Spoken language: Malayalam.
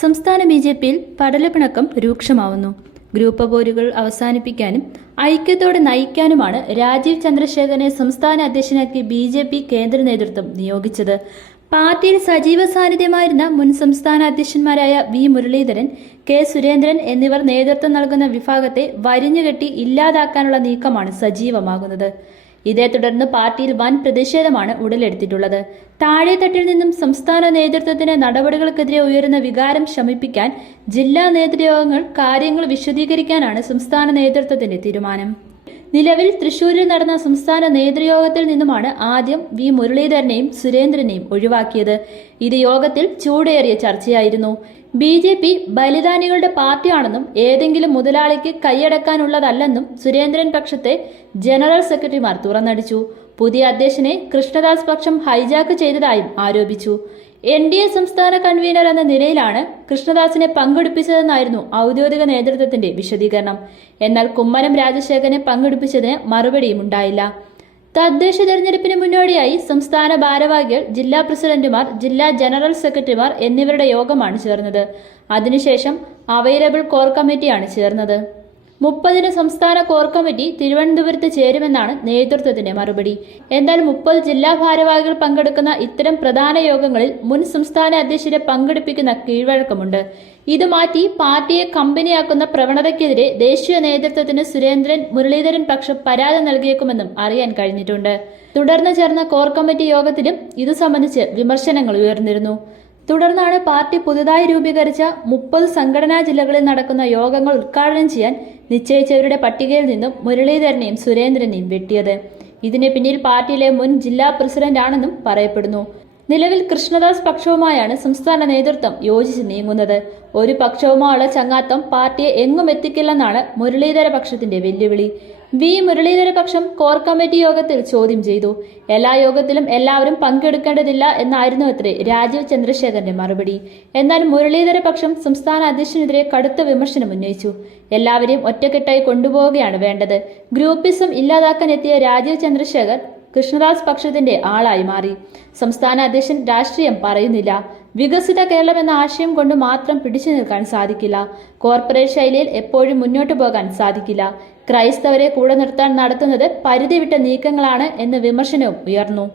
സംസ്ഥാന ബി ജെ പിയിൽ പടലപ്പിണക്കം രൂക്ഷമാവുന്നു. ഗ്രൂപ്പ് പോരുകൾ അവസാനിപ്പിക്കാനും ഐക്യത്തോടെ നയിക്കാനുമാണ് രാജീവ് ചന്ദ്രശേഖരനെ സംസ്ഥാന അധ്യക്ഷനാക്കി ബി ജെ പി കേന്ദ്ര നേതൃത്വം നിയോഗിച്ചത്. പാർട്ടിയിൽ സജീവ സാന്നിധ്യമായിരുന്ന മുൻ സംസ്ഥാന അധ്യക്ഷന്മാരായ വി മുരളീധരൻ കെ സുരേന്ദ്രൻ എന്നിവർ നേതൃത്വം നൽകുന്ന വിഭാഗത്തെ വരിഞ്ഞുകെട്ടി ഇല്ലാതാക്കാനുള്ള നീക്കമാണ് സജീവമാകുന്നത്. ഇതേ തുടർന്ന് പാർട്ടിയിൽ വൻ പ്രതിഷേധമാണ് ഉടലെടുത്തിട്ടുള്ളത്. താഴെത്തട്ടിൽ നിന്നും സംസ്ഥാന നേതൃത്വത്തിന് നടപടികൾക്കെതിരെ ഉയരുന്ന വികാരം ശമിപ്പിക്കാൻ ജില്ലാ നേതൃയോഗങ്ങൾ കാര്യങ്ങൾ വിശദീകരിക്കാനാണ് സംസ്ഥാന നേതൃത്വത്തിന്റെ തീരുമാനം. നിലവിൽ തൃശൂരിൽ നടന്ന സംസ്ഥാന നേതൃയോഗത്തിൽ നിന്നുമാണ് ആദ്യം വി മുരളീധരനെയും സുരേന്ദ്രനെയും ഒഴിവാക്കിയത്. ഇത് യോഗത്തിൽ ചൂടേറിയ ചർച്ചയായിരുന്നു. ബി ജെ പി ബലിദാനികളുടെ പാർട്ടിയാണെന്നും ഏതെങ്കിലും മുതലാളിക്ക് കൈയടക്കാനുള്ളതല്ലെന്നും സുരേന്ദ്രൻ പക്ഷത്തെ ജനറൽ സെക്രട്ടറിമാർ തുറന്നടിച്ചു. പുതിയ അധ്യക്ഷനെ കൃഷ്ണദാസ് പക്ഷം ഹൈജാക്ക് ചെയ്തതായും ആരോപിച്ചു. എൻ ഡി എ സംസ്ഥാന കൺവീനർ എന്ന നിലയിലാണ് കൃഷ്ണദാസിനെ പങ്കെടുപ്പിച്ചതെന്നായിരുന്നു ഔദ്യോഗിക നേതൃത്വത്തിന്റെ വിശദീകരണം. എന്നാൽ കുമ്മനം രാജശേഖരനെ പങ്കെടുപ്പിച്ചതിന് മറുപടിയും ഉണ്ടായില്ല. തദ്ദേശ തെരഞ്ഞെടുപ്പിന് മുന്നോടിയായി സംസ്ഥാന ഭാരവാഹികൾ ജില്ലാ പ്രസിഡന്റുമാർ ജില്ലാ ജനറൽ സെക്രട്ടറിമാർ എന്നിവരുടെ യോഗമാണ് ചേർന്നത്. അതിനുശേഷം അവൈലബിൾ കോർ കമ്മിറ്റിയാണ് ചേർന്നത്. മുപ്പതിന് സംസ്ഥാന കോർ കമ്മിറ്റി തിരുവനന്തപുരത്ത് ചേരുമെന്നാണ് നേതൃത്വത്തിന്റെ മറുപടി. എന്നാൽ മുപ്പത് ജില്ലാ ഭാരവാഹികൾ പങ്കെടുക്കുന്ന ഇത്തരം പ്രധാന യോഗങ്ങളിൽ മുൻ സംസ്ഥാന അധ്യക്ഷരെ പങ്കെടുപ്പിക്കുന്ന കീഴ്വഴക്കമുണ്ട്. ഇത് മാറ്റി പാർട്ടിയെ കമ്പനിയാക്കുന്ന പ്രവണതയ്ക്കെതിരെ ദേശീയ നേതൃത്വത്തിന് സുരേന്ദ്രൻ മുരളീധരൻ പക്ഷം പരാതി നൽകിയേക്കുമെന്നും അറിയാൻ കഴിഞ്ഞിട്ടുണ്ട്. തുടർന്ന് ചേർന്ന കോർ കമ്മിറ്റി യോഗത്തിലും ഇതു സംബന്ധിച്ച് വിമർശനങ്ങൾ ഉയർന്നിരുന്നു. തുടർന്നാണ് പാർട്ടി പുതുതായി രൂപീകരിച്ച മുപ്പത് സംഘടനാ ജില്ലകളിൽ നടക്കുന്ന യോഗങ്ങൾ ഉദ്ഘാടനം ചെയ്യാൻ നിശ്ചയിച്ചവരുടെ പട്ടികയിൽ നിന്നും മുരളീധരനെയും സുരേന്ദ്രനെയും വെട്ടിയത്. ഇതിന് പിന്നിൽ പാർട്ടിയിലെ മുൻ ജില്ലാ പ്രസിഡന്റാണെന്നും പറയപ്പെടുന്നു. നിലവിൽ കൃഷ്ണദാസ് പക്ഷവുമായാണ് സംസ്ഥാന നേതൃത്വം യോജിച്ച് നീങ്ങുന്നത്. ഒരു പക്ഷവുമായുള്ള ചങ്ങാത്തം പാർട്ടിയെ എങ്ങും എത്തിക്കില്ലെന്നാണ് മുരളീധര പക്ഷത്തിന്റെ വെല്ലുവിളി. വി. മുരളീധര പക്ഷം കോർ കമ്മിറ്റി യോഗത്തിൽ ചോദ്യം ചെയ്തു. എല്ലാ യോഗത്തിലും എല്ലാവരും പങ്കെടുക്കേണ്ടതില്ല എന്നായിരുന്നു അത്രേ രാജീവ് ചന്ദ്രശേഖരന്റെ മറുപടി. എന്നാൽ മുരളീധര പക്ഷം സംസ്ഥാന അധ്യക്ഷനെതിരെ കടുത്ത വിമർശനം ഉന്നയിച്ചു. എല്ലാവരെയും ഒറ്റക്കെട്ടായി കൊണ്ടുപോവുകയാണ് വേണ്ടത്. ഗ്രൂപ്പിസം ഇല്ലാതാക്കാൻ എത്തിയ രാജീവ് ചന്ദ്രശേഖർ കൃഷ്ണദാസ് പക്ഷത്തിന്റെ ആളായി മാറി. സംസ്ഥാന അധ്യക്ഷൻ രാഷ്ട്രീയം പറയുന്നില്ല. വികസിത കേരളം എന്ന ആശയം കൊണ്ട് മാത്രം പിടിച്ചു നിൽക്കാൻ സാധിക്കില്ല. കോർപ്പറേറ്റ് ശൈലിയിൽ എപ്പോഴും മുന്നോട്ടു പോകാൻ സാധിക്കില്ല. ക്രൈസ്തവരെ കൂടെ നിർത്താൻ നടത്തുന്നത് പരിധി വിട്ട നീക്കങ്ങളാണ് എന്ന് വിമർശനവും ഉയർന്നു.